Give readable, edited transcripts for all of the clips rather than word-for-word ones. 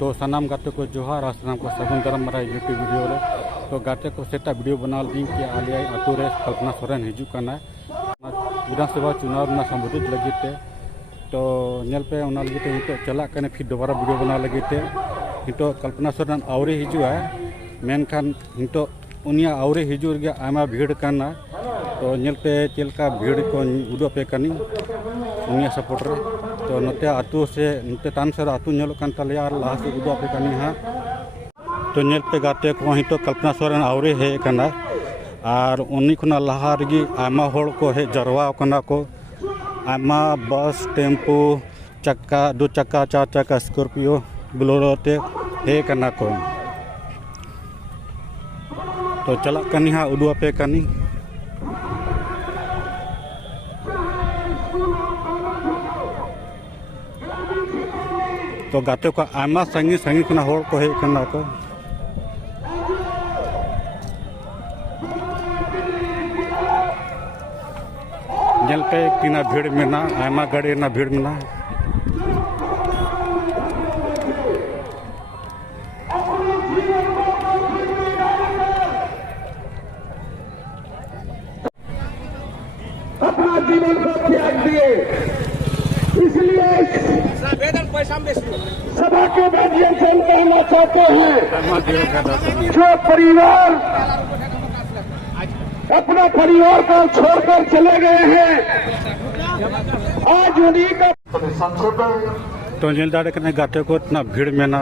तो सानाम गाते को जोहार और सानाम को सगुन दाराम मारा यूट्यूब वीडियो रे तो गाते को सेटा वीडियो बना ली कि आले आतु रे कल्पना सोरेन हिजू करना विधानसभा चुनाव ना संबोधित लगी ते तो नेल पे उना लगी ते तो चला कने फिर दोबारा वीडियो बना लगी ते तो कल्पना सोरेन आवरे हिजू है मेनखान तो उनिया आवरे हिजू रे आमा भीड़ करना तो नेल पे चलका भीड़ को उदो पे कनी उनिया सपोर्ट रे तो नते आतु से नते तान से आतु नेलो कान तलिया लाहा से उदो पे कनी हां तो नेल पे गाते को ही तो कल्पना सोरेन आवरे हे कना और उन्हीं खुना लाहा रगी आमा होड़ को हे जरवा कना को आमा बस टेम्पो चक्का दो चक्का चार चक्का स्कॉर्पियो बोलेरो ते हे कना को तो चला कनी हां उदो पे कनी तो गाते को आमा संगी संगी खुना होड़ को हे कना को जल पे किना भीड़ में ना आमा गाड़ी ना भीड़ में ना अपना जीवन को त्याग दिए, इसलिए सभा के माध्यम से हम कहना चाहते हैं जो परिवार अपना परिवार को छोड़कर चले गए हैं आज उन्हीं का तो जिलदारे कने गाते को इतना भीड़ में ना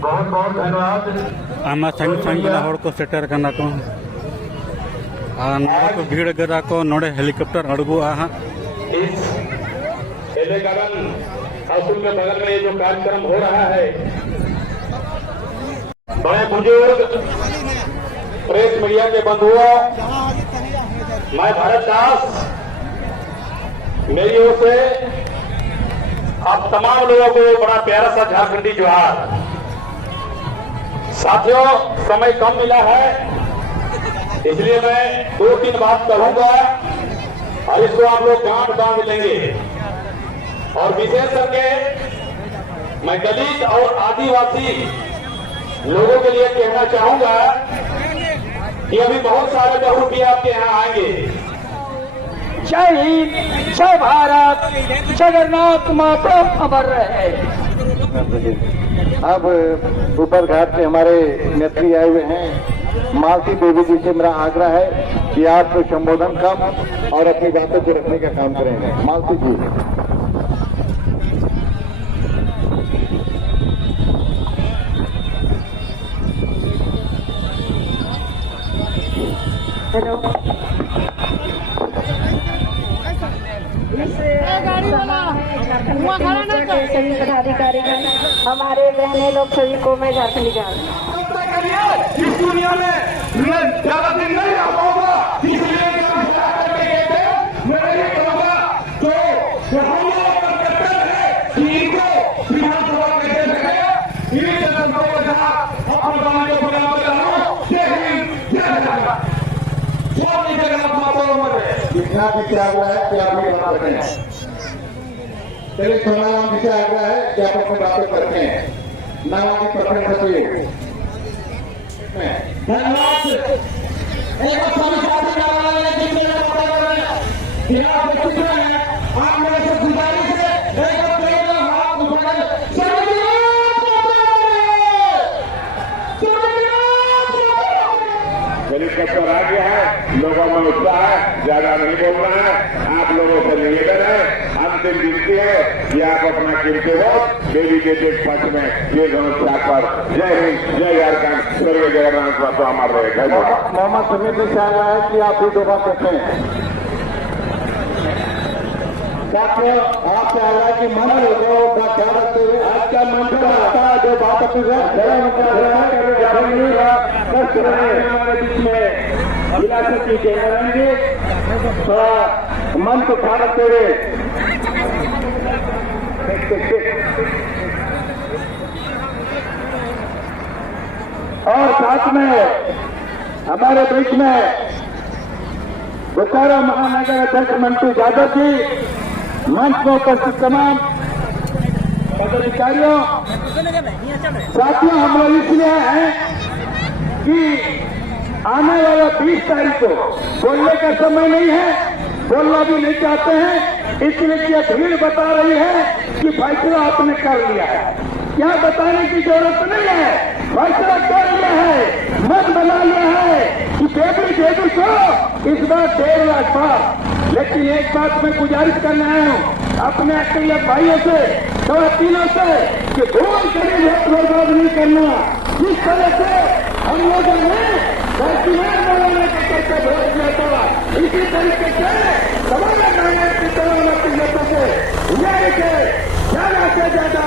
बहुत बहुत धन्यवाद। आमा संग संग ना होड़ को सेटर करना को को भीड़ गरा को नोड़े हेलीकॉप्टर अड़गो आ इस एलेगारन हाउस के बगल में ये जो कार्यक्रम हो रहा है बड़े बुजुर्ग प्रेस मीडिया के बंधुओं मैं भारत दास मेरी ओर से आप तमाम लोगों को बड़ा प्यारा सा झारखंडी जोहार। साथियों समय कम मिला है इसलिए मैं 2-3 बात कहूंगा और इसको आप लोग गांठ बांध लेंगे और विशेष करके मैं दलित और आदिवासी लोगों के लिए कहना चाहूंगा कि अभी बहुत सारे बहुरूपी आपके यहाँ आएंगे। जय हिंद, जय भारत, जगन्नाथ माता अमर रहे। अब ऊपर घाट से हमारे नेत्री आए हुए हैं। मालती देवी जी से मेरा आग्रह है कि आप संबोधन कम और अपनी बातों को रखने का काम करें। मालती जी हेलो सभी पदाधिकारी हमारे बहने लोग सभी को मैं झारखंडी जा इस दुनिया में ज्यादा दिन नहीं आ पाऊंगा इसलिए मैं ये कहूंगा तो हम लोग कर्तव्य है कि इनको विधानसभा कैसे रखेगा इन जनता को जहां हम बनाने को बना जय हिंद जय भारत स्वामी जगन्नाथ माता अमर है। जितना भी आग्रह है कि आप ये बात रखें। तेरे समाधान भी आग्रह है कि आप अपनी बातें करते हैं नाम की प्रकरण सचिव धन्यवाद। एक स्वामी शासन आप मेरे से गुजारिश है हाथ उठाकर गरीब कब्जा आ गया है लोगों में उत्साह है ज्यादा नहीं बोलना है आप लोगों से निवेदन है अंतिम गिनती है कि आप अपना कीमती वोट देवी के पक्ष में ये समस्या पर जय हिंद जय झारखंड स्वर्गीय जगन्नाथ माता अमर रहे। मोहम्मद समीर से आया है कि आप भी दो बात कहते हैं। साथियों आपसे आ रहा है कि मन लोगों का ख्याल रखते हुए आज का मंच का आता है जो बात अपनी विरासत की कहेंगे थोड़ा मन को ख्याल रखते हुए और साथ में हमारे बीच में बोकारो महानगर अध्यक्ष मंटू यादव जी मंच में उपस्थित तमाम पदाधिकारियों, साथियों, हम लोग इसलिए हैं कि आने वाला 20 तारीख को बोलने का समय नहीं है, बोलना भी नहीं चाहते हैं, इसलिए ये भीड़ बता रही है कि फैसला आपने कर लिया है। क्या बताने की जरूरत नहीं है, फैसला कर लिया है, मत बना लिया है कि बेबी को इस बार 1.5 लाख बार। लेकिन एक बात मैं गुजारिश करना है अपने अकेले भाइयों से, तीनों से, कि भूल कभी वक्त बर्बाद नहीं करना। जिस तरह से हम लोगों ने मौलाना के करके वोट दिया था, इसी तरीके से समाना नायक की तरह नेता से ज्यादा से ज्यादा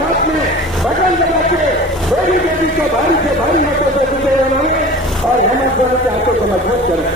हाथ में बटन लगा के बेबी बेबी को भारी से भारी हाथों से जुटे बनाए और हेमंत सोरेन के हाथों को मजबूत करें।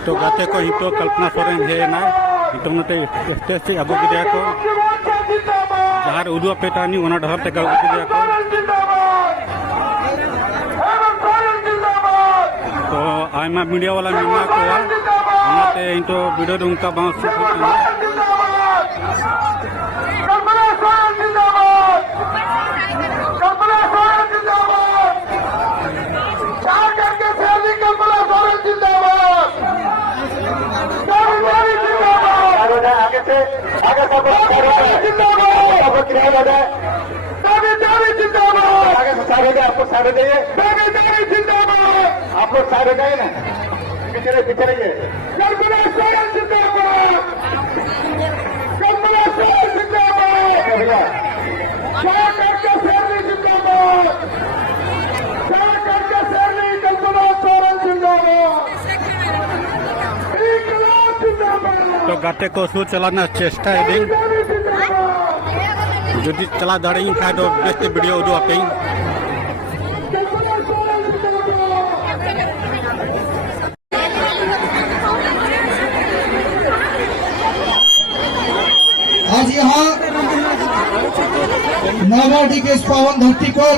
तो गाते को हितो कल्पना सोरेन हे ना हितो नते स्टेज से अगो किया को जहार उदुआ पेटानी ओना डहर ते गगो किया को तो आयमा मीडिया वाला मिलना को ओनाते हितो वीडियो दुंका बाउंस आपको साइड जाइए, आप लोग साइड जाइए ना, पीछे पीछे रहिए। कल्पना सोरेन जिंदाबाद, कल्पना सोरेन जिंदाबाद, भैया क्या करके शेरनी जिंदाबाद, क्या करके शेरनी कल्पना सोरेन जिंदाबाद, इंकलाब जिंदाबाद। तो गाते को शू चलाना चेष्टा है दिन जदि चला दाड़ी खाए तो बेस्ट वीडियो उदू आप आज यहाँ नागाडी के इस पावन धरती पर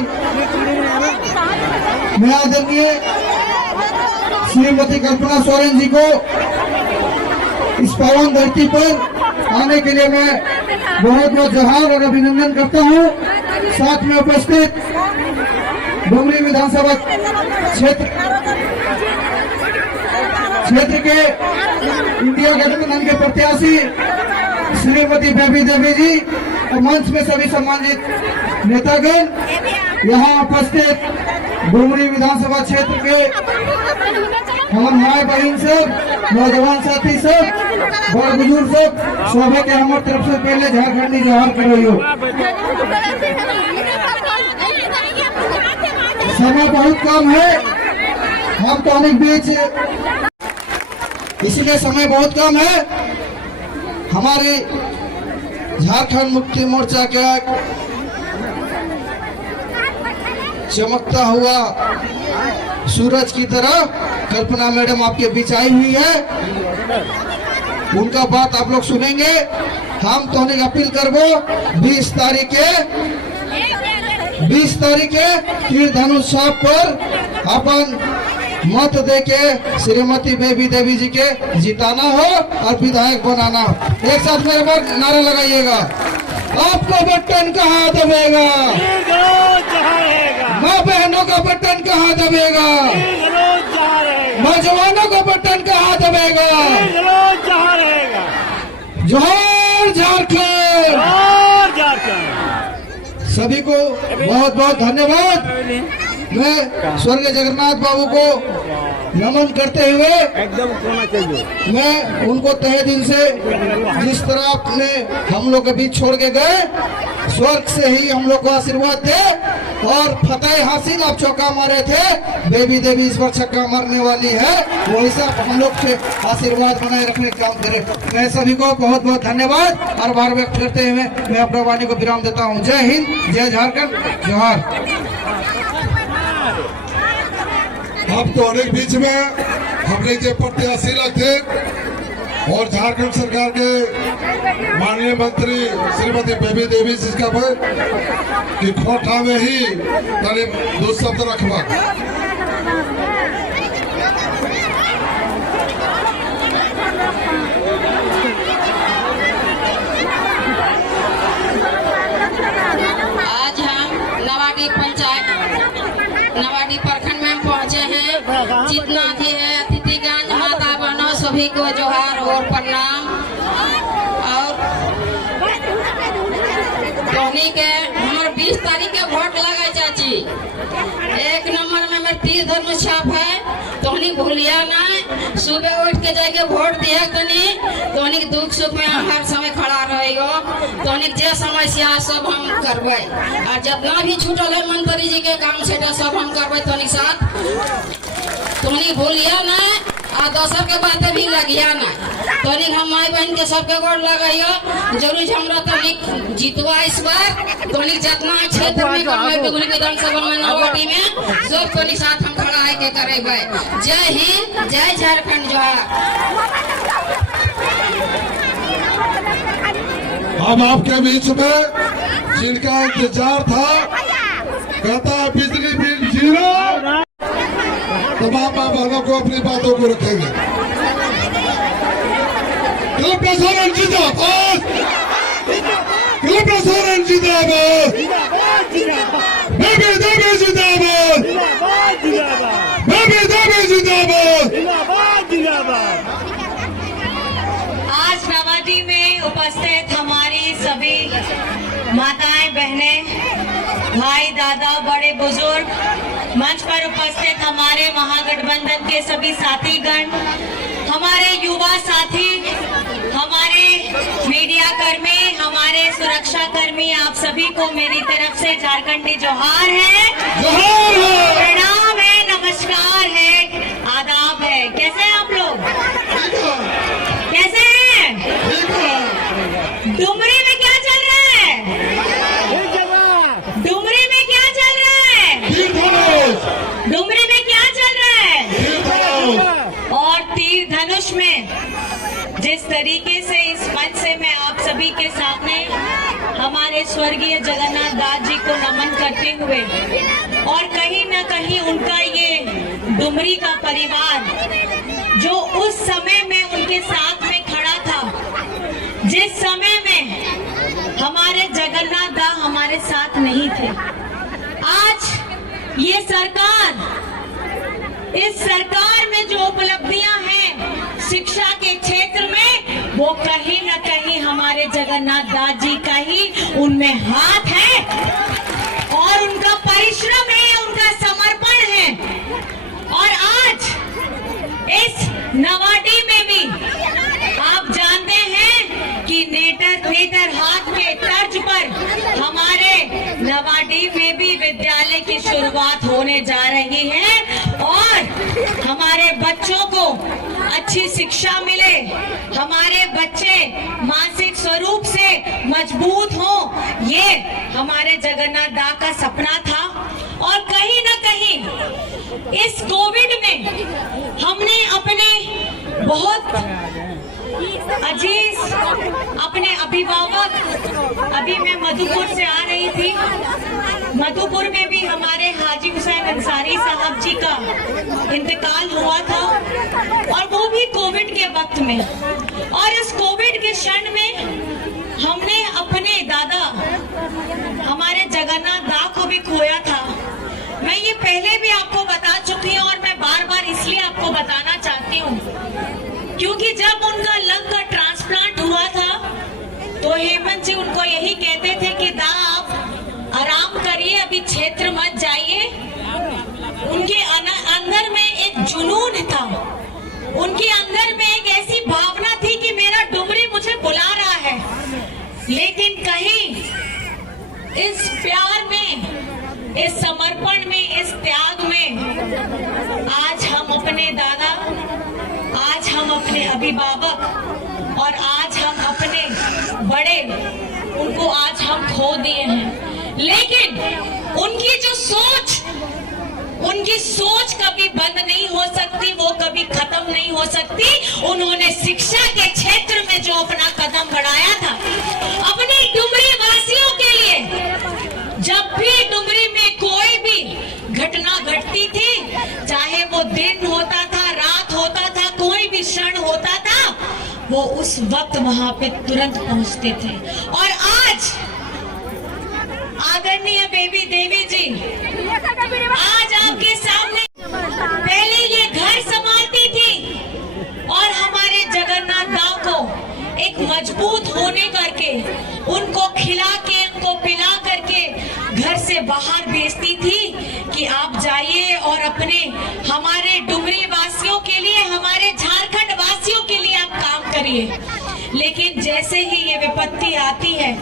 मैं आदरणीय श्रीमती कल्पना सोरेन जी को इस पावन धरती पर आने के लिए मैं बहुत बहुत जोहार और अभिनंदन करता हूँ। साथ में उपस्थित डुमरी विधानसभा क्षेत्र के इंडिया गठबंधन के प्रत्याशी श्रीमती बेबी देवी जी और मंच में सभी सम्मानित नेतागण, यहाँ उपस्थित डुमरी विधानसभा क्षेत्र के हमारे माए बहन सब, नौजवान साथी सब, बड़ बुजुर्ग सब, सभी के हमारे तरफ से पहले झारखंडी जोहार कर रही हो। समय बहुत कम है, हम तो अनेक बीच, इसीलिए समय बहुत कम है। हमारे झारखंड मुक्ति मोर्चा के चमकता हुआ सूरज की तरह कल्पना मैडम आपके बीच आई हुई है। उनका बात आप लोग सुनेंगे। हम तो अपील करबो 20 तारीख के तीर धनुष साहब पर अपन मत दे के श्रीमती बेबी देवी जी के जिताना हो और विधायक बनाना हो। एक साथ मेरे बात नारा लगाइएगा। आपको बटन कहाँ दबेगा? माँ बहनों का बटन कहाँ दबेगा? नौजवानों का बटन कहाँ दबेगा? जोहार झारखंड। सभी को बहुत बहुत धन्यवाद। मैं स्वर्गीय जगन्नाथ बाबू को नमन करते हुए मैं उनको तहे दिल से जिस तरह आपने हम लोग के बीच छोड़ के गए, स्वर्ग से ही हम लोग को आशीर्वाद दे और फतेह हासिल आप चौका मारे थे। बेबी देवी इस बार छक्का मारने वाली है, वैसा हम लोग के आशीर्वाद बनाए रखने का काम करे। मैं सभी को बहुत बहुत धन्यवाद और आभार व्यक्त करते हुए मैं अपना वाणी को विराम देता हूँ। जय हिंद, जय झारखंड, जोहार। अब तो अनेक बीच में हमने जो प्रत्याशी थे और झारखंड सरकार के माननीय मंत्री श्रीमती बेबी देवी जी का कि खोटा में ही दो शब्द रखवा। आज हम नवाडी प्रखंड में पहुंचे हैं। जितना भी है अतिथिगण, माता बहनों सभी को जोहार और प्रणाम। और कहनी के हमारे 20 तारीख के वोट लगा चाची। 1 नंबर में मेरे तीर धनुष छाप है, तोहनी भूलिया ना। सुबह उठ के जाके वोट दिया तोहनी दुख सुख में हम हर समय खड़ा रहेगा। तोहनी जे समस्या सब हम करबे और जितना भी छूटल है मंत्री जी के काम से सब हम करबे तोहनी साथ। तोहनी भूलिया ना और दोसर के बातें भी लगिया ना। तोहनी हम माई बहन के सबके गोड़ लगाइयो। जरूर हमरा तोहनी जीतवा इस बार। तोहनी जितना क्षेत्र में करबे बिगुल के विधानसभा में नवाडी में सब तोहनी साथ हम खड़ा है के करेबे। जय हिंद, जय झारखंड, जोहार। हम आपके बीच में जिनका इंतजार था, कहता है बिजली बिल 0, तमाम माँ बहनों को अपनी बातों को रखेंगे। प्रसारण जिंदाबाद, प्रसारण जिंदाबाद, बेबी देवी जिंदाबाद, बेबी देवी जिंदाबाद। आज नवाडी में उपस्थित हमारी सभी माताएं, बहनें, भाई, दादा, बड़े बुजुर्ग, मंच पर उपस्थित हमारे महागठबंधन के सभी साथीगण, हमारे युवा साथी, हमारे मीडिया कर्मी, हमारे सुरक्षा कर्मी, आप सभी को मेरी तरफ से झारखंडी जोहार है, प्रणाम है, नमस्कार है, आदाब है। कैसे हैं आप लोग? कैसे हैं? डुमरी में क्या चल रहा है? डुमरी में क्या चल रहा है? डुमरी में क्या चल रहा है? और तीर धनुष में जिस तरीके से इस मंच से मैं आप सभी के सामने हमारे स्वर्गीय जगन्नाथ दास जी को नमन करते हुए और कहीं न कहीं उनका ये डुमरी का परिवार जो उस समय में उनके साथ में खड़ा था, जिस समय में हमारे जगन्नाथ दा हमारे साथ नहीं थे, आज ये सरकार, इस सरकार में जो उपलब्धियां हैं शिक्षा के क्षेत्र में, वो कहीं न कहीं हमारे जगन्नाथ दास जी का ही उनमें हाथ है और उनका परिश्रम है, उनका समर्पण है। और आज इस नवाडी में भी आप जानते हैं कि नेतर हाथ के तर्ज पर हमारे नवाडी में भी विद्यालय की शुरुआत होने जा रही है और हमारे बच्चों को अच्छी शिक्षा मिले, हमारे बच्चे मानसिक स्वरूप से मजबूत हो, ये हमारे जगन्नाथ दा का सपना था। और कहीं ना कहीं इस कोविड में हमने अपने बहुत अजीज अपने अभिभावक, अभी मैं मधुपुर से आ रही थी, मधुपुर में भी हमारे हाजी हुसैन अंसारी साहब जी का इंतकाल हुआ था, और वो भी कोविड के वक्त में। और इस कोविड के क्षण में हमने अपने दादा हमारे जगन्नाथ दा को भी खोया था। मैं ये पहले भी आपको बता चुकी हूँ और मैं बार बार इसलिए आपको बताना चाहती हूँ क्योंकि जब उनका लंग का ट्रांसप्लांट हुआ था तो हेमंत जी उनको यही कहते थे कि दा आप आराम करिए, अभी क्षेत्र मत जाइए। उनके अंदर में एक जुनून था, उनके अंदर में एक ऐसी भावना थी कि मेरा डुमरी मुझे बुला रहा है। लेकिन कहीं इस प्यार में, इस समर्पण में, इस त्याग में आज हम अपने दादा, आज हम अपने अभिभावक और आज हम अपने बड़े, उनको आज हम खो दिए हैं। लेकिन उनकी जो सोच, उनकी सोच कभी बंद नहीं हो सकती, वो कभी खत्म नहीं हो सकती। उन्होंने शिक्षा के क्षेत्र में जो अपना कदम बढ़ाया था अपने डुमरी वासियों के लिए, जब भी डुमरी में कोई भी घटना घटती थी, चाहे वो दिन होता था, रात होता था, कोई भी क्षण होता था, वो उस वक्त वहां पे तुरंत पहुंचते थे। और आज आदरणीय बेबी देवी जी आज आपके सामने, पहले ये घर संभालती थी और हमारे जगन्नाथ दा को एक मजबूत होने करके, उनको खिला के, उनको पिला करके घर से बाहर भेजती थी कि आप जाइए और अपने हमारे डुमरी वासियों के लिए, हमारे झारखंड वासियों के लिए आप काम करिए। लेकिन जैसे ही ये विपत्ति आती है,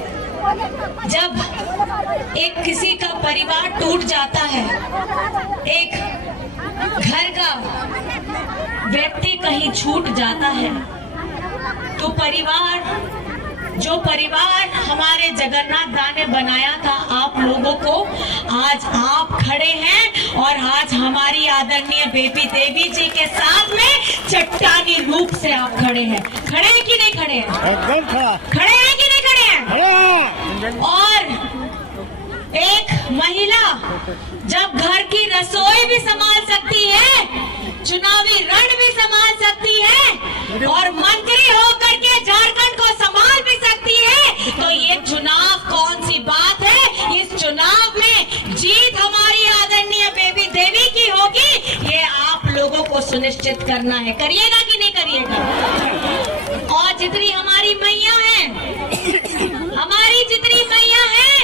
जब एक किसी का परिवार टूट जाता है, एक घर का व्यक्ति कहीं छूट जाता है, तो जो परिवार हमारे जगन्नाथ दा ने बनाया था आप लोगों को, आज आप खड़े हैं और आज हमारी आदरणीय बेबी देवी जी के साथ में चट्टानी रूप से आप खड़े हैं। खड़े हैं कि नहीं खड़े हैं? खड़े हैं कि नहीं खड़े हैं? और एक महिला जब घर की रसोई भी संभाल सकती है, चुनावी रण भी संभाल सकती है और मंत्री होकर के झारखंड को संभाल भी सकती है, तो ये चुनाव कौन सी बात है? इस चुनाव में जीत हमारी आदरणीय बेबी देवी की होगी, ये आप लोगों को सुनिश्चित करना है। करिएगा कि नहीं करिएगा? और जितनी हमारी मैया है, हमारी जितनी मैया है,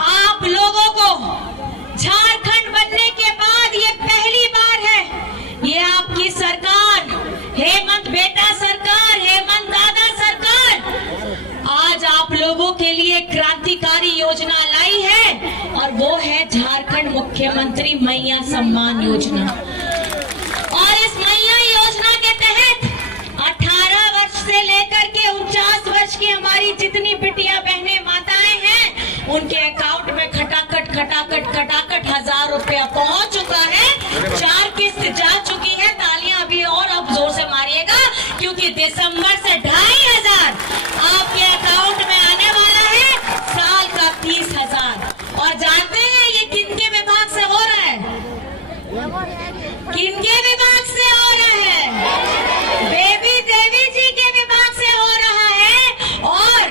आप लोगों को झारखंड बनने के बाद ये पहली बार है, ये आपकी सरकार, हेमंत बेटा सरकार, हेमंत दादा सरकार आज आप लोगों के लिए क्रांतिकारी योजना लाई है, और वो है झारखंड मुख्यमंत्री मैया सम्मान योजना। और इस मैया योजना के तहत 18 वर्ष से लेकर के 49 वर्ष की हमारी जितनी बिटिया बहनें माताएं हैं, उनके अकाउंट में खटाखट 1000 रुपया पहुंच चुका है। 4 किस्त जा चुकी है। तालियां अभी और अब जोर से मारिएगा, क्योंकि दिसंबर से 2500 आपके अकाउंट में आने वाला है, साल का 30,000। और जानते हैं ये किनके विभाग से हो रहा है? किनके विभाग से हो रहा है? बेबी देवी जी के विभाग से हो रहा है। और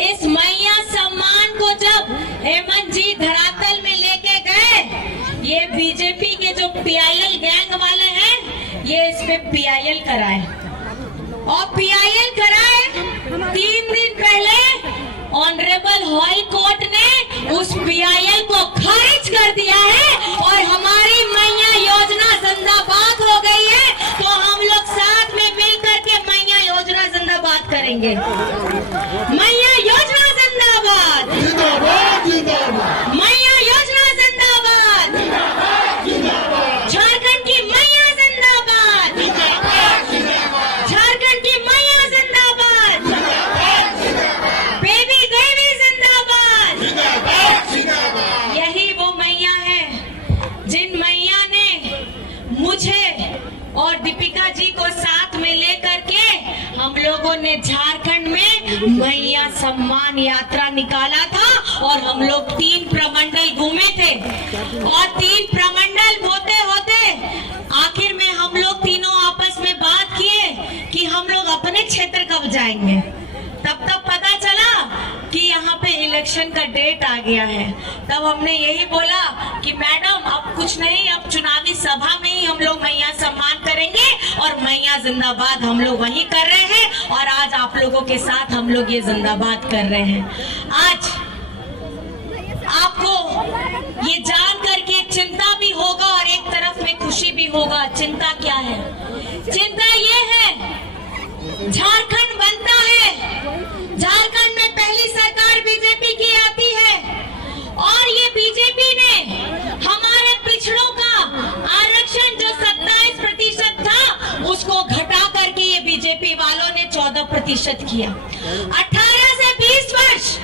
इस मैया सम्मान को जब हेमंत जी धरातल में लेके गए, ये बीजेपी के जो PIL गैंग वाले हैं, ये इस पे PIL कराए, और PIL कराए 3 दिन पहले ऑनरेबल हाई कोर्ट ने उस PIL को खारिज कर दिया है, और हमारी मैया योजना जिंदाबाद हो गई है। तो हम लोग साथ में मिलकर के मैया योजना जिंदाबाद करेंगे। मैया योजना जिंदाबाद, जिंदाबाद जिंदाबाद, मैया योजना जिंदाबाद, झारखंड की मैया जिंदाबाद, लोगों ने झारखंड में मैया सम्मान यात्रा निकाला था और हम लोग 3 प्रमंडल घूमे थे और 3 प्रमंडल होते होते आखिर में हम लोग तीनों आपस में बात किए कि हम लोग अपने क्षेत्र कब जाएंगे। तब पता चला कि यहाँ पे इलेक्शन का डेट आ गया है। तब हमने यही बोला कि मैडम अब कुछ नहीं, अब चुनावी सभा में ही हम लोग मैया सम्मान करेंगे और मैया जिंदाबाद हम लोग वही कर रहे हैं और आज आप लोगों के साथ हम लोग ये जिंदाबाद कर रहे हैं। आज आपको ये जान करके चिंता भी होगा और एक तरफ में खुशी भी होगा। चिंता क्या है? चिंता ये है झारखंड बनता है, झारखंड में पहली सरकार बीजेपी की आती है और ये बीजेपी ने हमारे पिछड़ों का आरक्षण जो 27% था उसको घटा करके ये बीजेपी वालों ने 14% किया। 18 से 20 वर्ष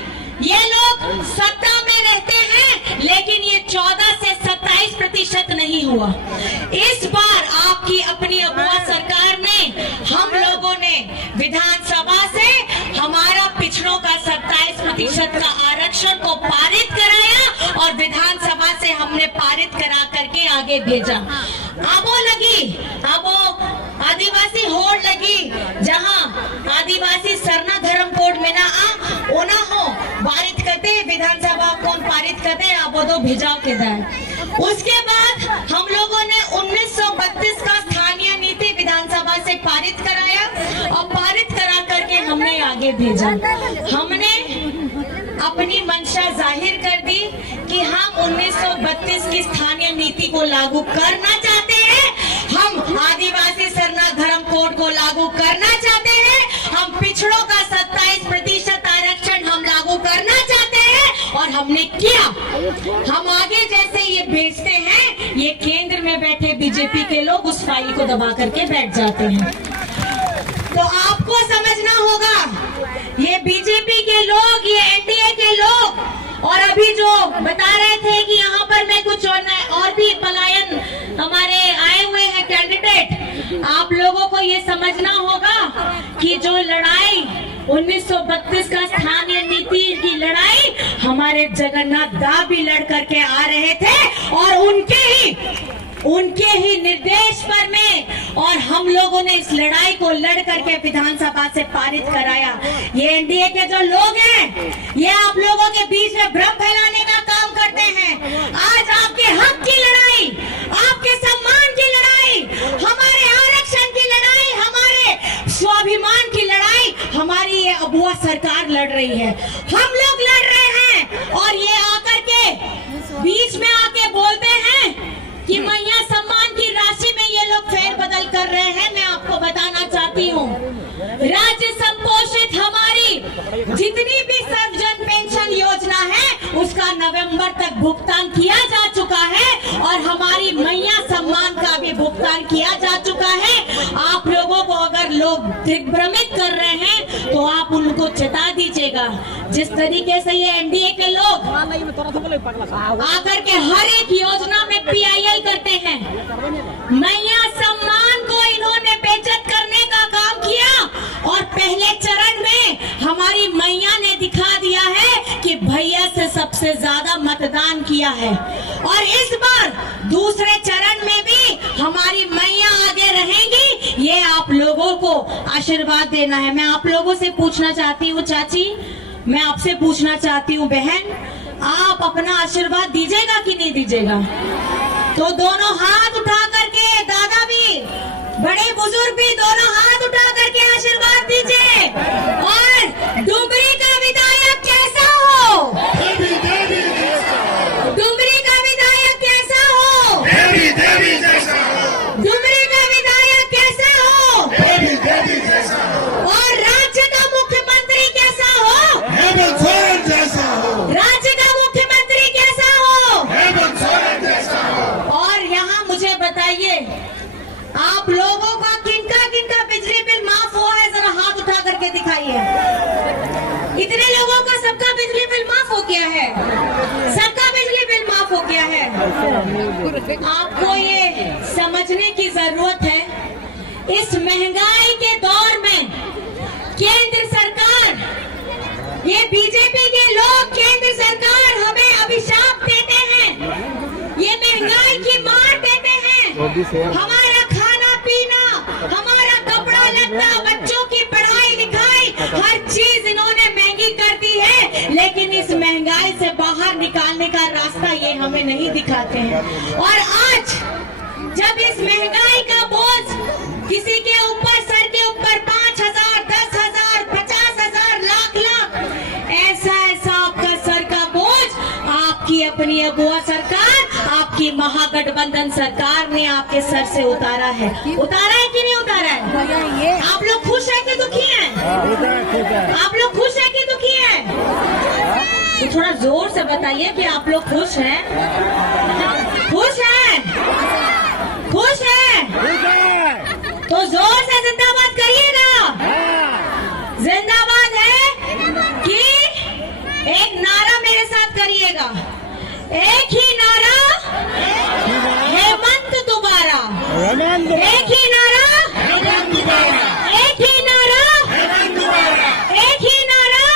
ये लोग सत्ता में रहते हैं लेकिन ये 14 से 27% नहीं हुआ। इस बार आपकी अपनी अगुआ सरकार ने, हम लोगों ने विधानसभा से हमारा पिछड़ों का 27% का आरक्षण को पारित कराया और विधानसभा से हमने पारित करा करके आगे भेजा। अब वो लगी, अब वो आदिवासी होड़ लगी जहां आदिवासी सरना धर्म कोड में ना ओना हो पारित करते विधानसभा कौन पारित करते अब वो तो भिजाव के दाए। उसके बाद हम लोगों ने 1932 का स्थानीय नीति विधानसभा से पारित कराया और पारित करा करके हमने आगे भेजा। हमने अपनी मंशा जाहिर कर दी कि हम 1932 की स्थानीय नीति को लागू करना चाहते हैं, हम आदिवासी सरना धर्म कोड को लागू करना चाहते हैं, हम पिछड़ों का 27% आरक्षण हम लागू करना चाहते हैं और हमने किया। हम आगे जैसे ये भेजते हैं, ये केंद्र में बैठे बीजेपी के लोग उस फाइल को दबा करके बैठ जाते हैं। तो आपको समझना होगा ये बीजेपी के लोग, ये एनडीए के लोग और अभी जो बता रहे थे कि यहाँ पर मैं कुछ और भी पलायन हमारे आए हुए हैं कैंडिडेट, आप लोगों को ये समझना होगा कि जो लड़ाई 1932 का स्थानीय नीति की लड़ाई हमारे जगन्नाथ दा भी लड़ करके आ रहे थे और उनके ही निर्देश पर में और हम लोगों ने इस लड़ाई को लड़ करके विधानसभा से पारित कराया। ये एनडीए के जो लोग हैं ये आप लोगों के बीच में भ्रम फैलाने का काम करते हैं। आज आपके हक की लड़ाई, आपके सम्मान की लड़ाई, हमारे आरक्षण की लड़ाई, हमारे स्वाभिमान की लड़ाई हमारी ये अगुआ सरकार लड़ रही है, हम लोग लड़ रहे हैं। और ये आकर के बीच में आके बोलते हैं कि मैया सम्मान की राशि में ये लोग फेरबदल कर रहे हैं। मैं आपको बताना चाहती हूँ राज्य संपोषित हमारी जितनी भी सर्वजन पेंशन योजना है उसका नवंबर तक भुगतान किया जा चुका है और हमारी मैया सम्मान का भी भुगतान किया जा चुका है। आप लोगों को अगर लोग दिग्भ्रमित कर रहे हैं तो आप उनको चेता दीजिएगा। जिस तरीके से ये एनडीए के लोग आकर के हर एक योजना में पीआईएल करते हैं, मैया सम्मान को इन्होंने बेइज्जत करने का काम किया और पहले चरण में हमारी मैया ने दिखा दिया है कि भैया से सबसे ज्यादा मतदान किया है और इस बार दूसरे चरण में भी हमारी मैया आगे रहेंगी। ये आप लोगों को आशीर्वाद देना है। मैं आप लोगों से पूछना चाहती हूँ चाची, मैं आपसे पूछना चाहती हूँ बहन, आप अपना आशीर्वाद दीजिएगा कि नहीं दीजिएगा? तो दोनों हाथ उठा करके, दादा भी, बड़े बुजुर्ग भी दोनों हाथ उठा करके आशीर्वाद दीजिए। और डुमरी का विधायक कैसा हो? डुमरी का विधायक कैसा हो? डुमरी का विधायक कैसा हो? और राज्य का मुख्यमंत्री कैसा हो? राज्य का मुख्यमंत्री कैसा हो? और यहाँ मुझे बताइए आप लोगों का किनका किनका बिजली बिल माफ हुआ है? जरा हाथ उठा करके दिखाइए। इतने लोगों का सबका बिजली बिल माफ हो गया है, सबका बिजली बिल माफ हो गया है। आपको ये समझने की जरूरत है इस महंगाई के दौर में केंद्र सरकार, ये बीजेपी के लोग, केंद्र सरकार हमें अभिशाप देते हैं, ये महंगाई की मार देते हैं। हमारा खाना पीना, हमारा कपड़ा लत्ता, बच्चों की पढ़ाई लिखाई, हर चीज इन्होंने महंगी कर दी है। लेकिन इस महंगाई से बाहर निकालने का रास्ता ये हमें नहीं दिखाते हैं। और आज जब इस महंगाई का बोझ किसी के ऊपर, सर के ऊपर 5,000, 10,000, 50,000, लाख, ऐसा आपका सर का बोझ आपकी अपनी अगुआ सरकार, आपकी महागठबंधन सरकार ने आपके सर से उतारा है। उतारा है कि नहीं उतारा है? आप लोग खुश है कि दुखी हैं? आप लोग खुश है कि दुखी हैं? तो थोड़ा जोर से बताइए कि आप लोग खुश हैं? खुश हैं? खुश हैं? तो जोर से जिंदाबाद करिएगा। जिंदाबाद है कि एक नारा मेरे साथ करिएगा, एक ही नारा, हेमंत दोबारा। एक ही नारा, एक ही नारा, एक ही नारा,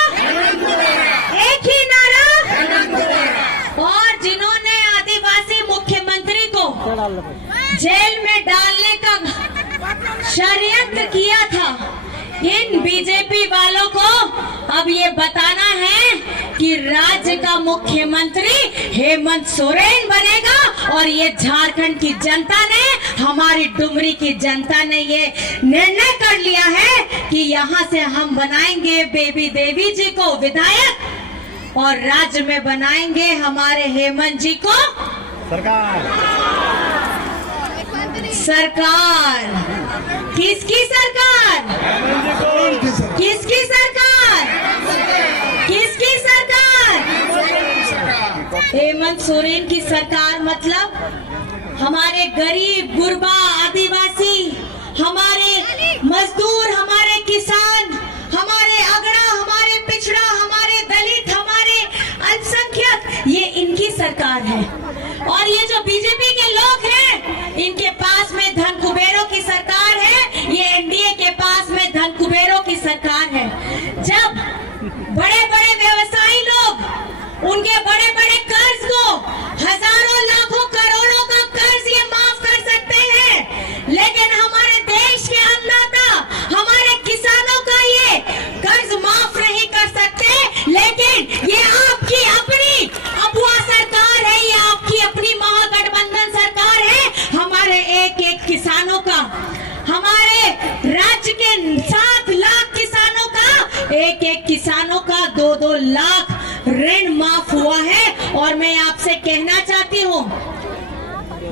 एक ही नारा। और जिन्होंने आदिवासी मुख्यमंत्री को जेल में डालने का षड्यंत्र किया था, इन बीजेपी वालों को अब ये बताना है कि राज्य का मुख्यमंत्री हेमंत सोरेन बनेगा। और ये झारखंड की जनता ने, हमारी डुमरी की जनता ने ये निर्णय कर लिया है कि यहाँ से हम बनाएंगे बेबी देवी जी को विधायक और राज्य में बनाएंगे हमारे हेमंत जी को सरकार। किसकी सरकार? किसकी सरकार? किसकी सरकार? हेमंत सोरेन की सरकार। मतलब हमारे गरीब, गुरबा, आदिवासी, हमारे मजदूर, हमारे किसान, हमारे अगड़ा, हमारे पिछड़ा, हमारे दलित, हमारे अल्पसंख्यक, ये इनकी सरकार है। और ये जो बीजेपी के लोग हैं, इनके पास में धन कुबेरों की सरकार है। ये एनडीए के पास में धन कुबेरों की सरकार है। जब बड़े बड़े व्यवसायी लोग उनके बड़े बड़े कर्ज को, हजारों, लाखों, करोड़ों का कर्ज ये माफ कर सकते हैं, लेकिन हमारे देश के अन्नदाता, हमारे किसानों का ये कर्ज माफ नहीं कर सकते। लेकिन ये आपकी अपनी अगुआ सरकार है, ये आपकी अपनी महागठबंधन सरकार है। हमारे एक एक किसानों का, हमारे राज्य के 7 लाख किसानों का, एक एक किसानों का 2-2 लाख ऋण माफ हुआ है। और मैं आपसे कहना चाहती हूँ,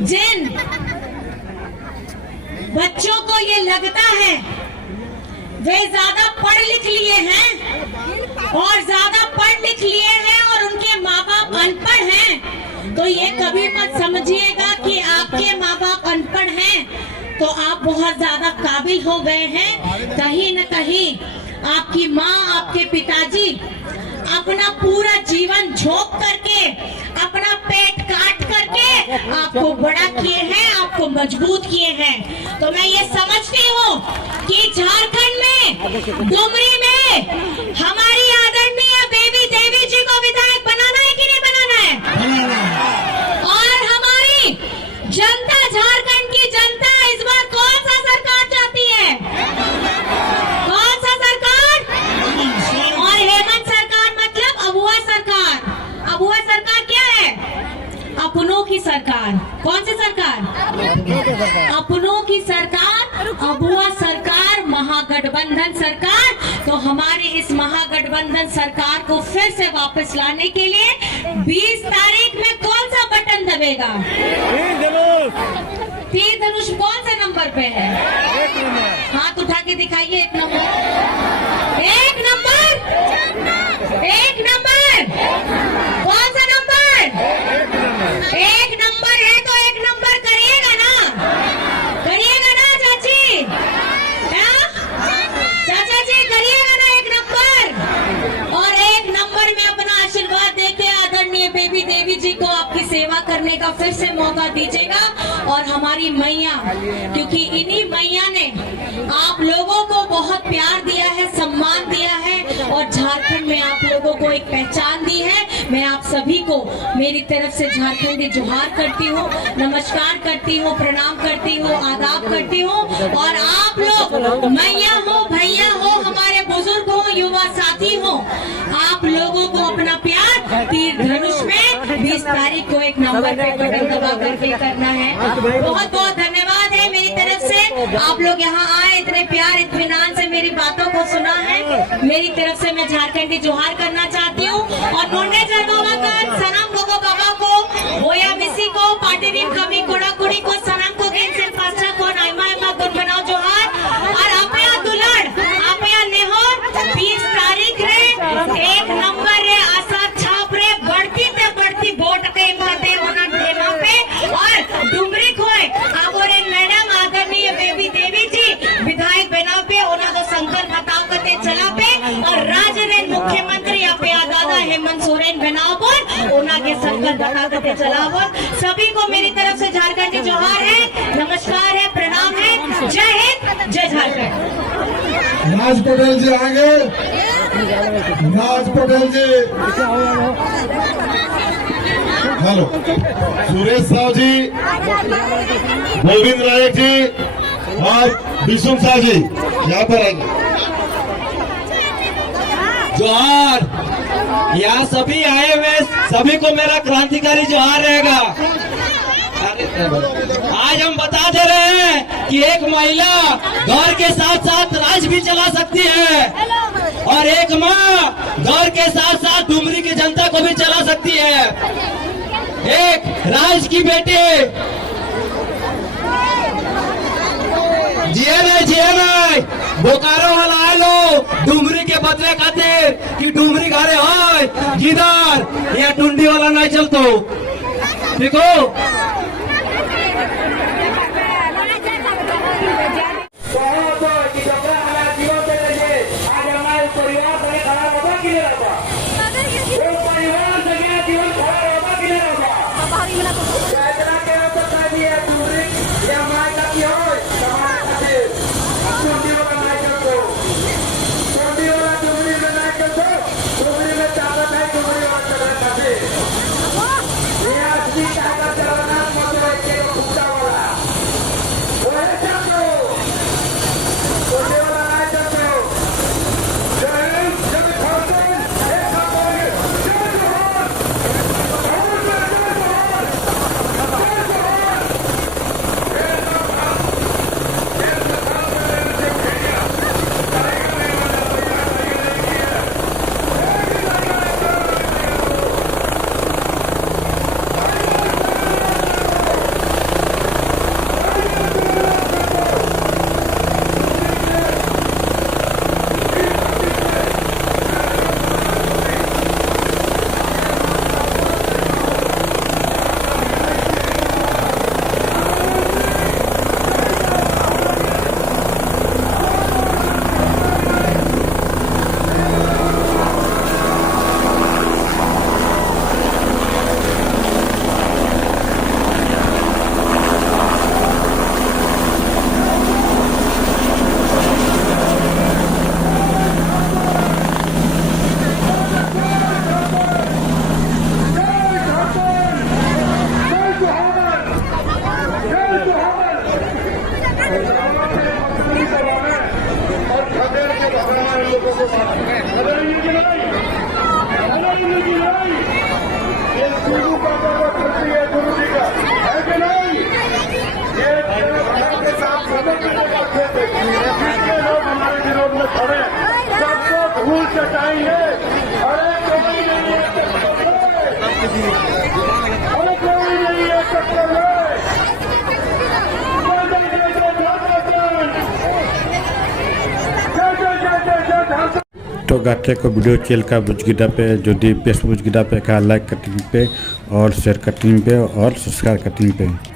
जिन बच्चों को ये लगता है वे ज्यादा पढ़ लिख लिए हैं और ज्यादा पढ़ लिख लिए हैं और उनके माँ बाप अनपढ़ हैं, तो ये कभी मत समझिएगा कि आपके माँ बाप अनपढ़ हैं तो आप बहुत ज्यादा काबिल हो गए हैं। कहीं न कहीं आपकी माँ, आपके पिताजी अपना पूरा जीवन झोंक करके, अपना पेट काट करके आपको बड़ा किए हैं, आपको मजबूत किए हैं। तो मैं ये समझती हूँ कि झारखंड में, डुमरी में हमारी आदरणीय बेबी देवी जी को विधायक बनाना है कि नहीं बनाना है? और हमारी जनता, झारखंड की जनता इस बार कौन सा सरकार चाहती है? कौन सा सरकार? और हेमंत सरकार मतलब अगुआ सरकार। अगुआ सरकार क्या है? अपनों की सरकार। कौन सी सरकार? अपनों की सरकार, अगुआ सरकार, महागठबंधन सरकार। तो हमारी इस महागठबंधन सरकार को फिर से वापस लाने के लिए 20 तारीख में कौन सा बटन दबेगा? तीर धनुष कौन से नंबर पे है? हाथ उठा के दिखाइए। 1 नंबर, 1 नंबर, 1 नंबर। कौन सा नंबर? 1 नंबर है तो 1 नंबर करिएगा ना? करिएगा ना चाची? चाचा जी करिएगा ना 1 नंबर? और 1 नंबर में अपना आशीर्वाद देके आदरणीय बेबी देवी देवी जी को आपकी सेवा करने का फिर से मौका दीजिएगा। और हमारी मैया, क्योंकि इन्हीं मैया ने आप लोगों को बहुत प्यार दिया है, सम्मान दिया है और झारखंड में आप लोगों को एक पहचान दी है। मैं आप सभी को मेरी तरफ से झारखंडी जोहार करती हूँ, नमस्कार करती हूँ, प्रणाम करती हूँ, आदाब करती हूँ। और आप लोग मैया हो, भैया हो, हमारे बुजुर्ग हो, युवा साथी हो, आप लोगों को अपना प्यार तीर धनुष में 20 तारीख को एक नंबर पे बटन दबा करके करना है। बहुत बहुत धन्यवाद है मेरी तरफ से। आप लोग यहाँ आए, इतने प्यार इत्मीनान से मेरी बातों को सुना है। मेरी तरफ से मैं झारखंडी जोहार करना चाहती हूँ। और नोंडे जरगोवाकन सनम गोगो बाबा को, ओया मिसी को, पाटिरिन कमी कोड़ा कुड़ी को, सनम को गेन से पास्टा को, नाइमा इमा गुन बनाओ जोहार। और आपया दुलाड़, आपया नेहोर 20 तारीख रे एक नंबर रे आशा छाप रे बढ़ती ते बढ़ती वोट के मते होना देवा पे। और डुमरी खोए आगोरे मैडम आदरणीय बेबी देवी जी विधायक बनाव पे ओना तो शंकर बताव करते चला पे। और राज्य रे मुख्यमंत्री आपया दादा हेमंत सोरेन बनाव पर ओना के शंकर बता करते चला पर। सभी को मेरी तरफ से झारखंडी जोहार है, नमस्कार है, प्रणाम है। जय हिंद, जय झारखंड। राज पटेल जी आगे, राज पटेल जी, हेलो, सुरेश साहु जी, गोविंद नायक जी और विष्णु शाह जी यहाँ पर आएंगे। जोहार, यहाँ सभी आए हुए सभी को मेरा क्रांतिकारी जोहार रहेगा। आज हम बता दे रहे हैं कि एक महिला घर के साथ साथ राज भी चला सकती है और एक माँ घर के साथ साथ डुमरी की जनता को भी चला सकती है। एक राज की बेटी जिया नहीं बोकारो वाला आए लो डुमरी के बदले खातिर कि डुमरी घरे हो जिधर या टुंडी वाला नहीं चलतो, ठीक हो। तो गाते को वीडियो चेल का बुजगिदा पे जो दी पेस बुजगिदा पे का लाइक कटिंग पे और शेयर कटिंग पे और सब्सक्राइब कटिंग पे।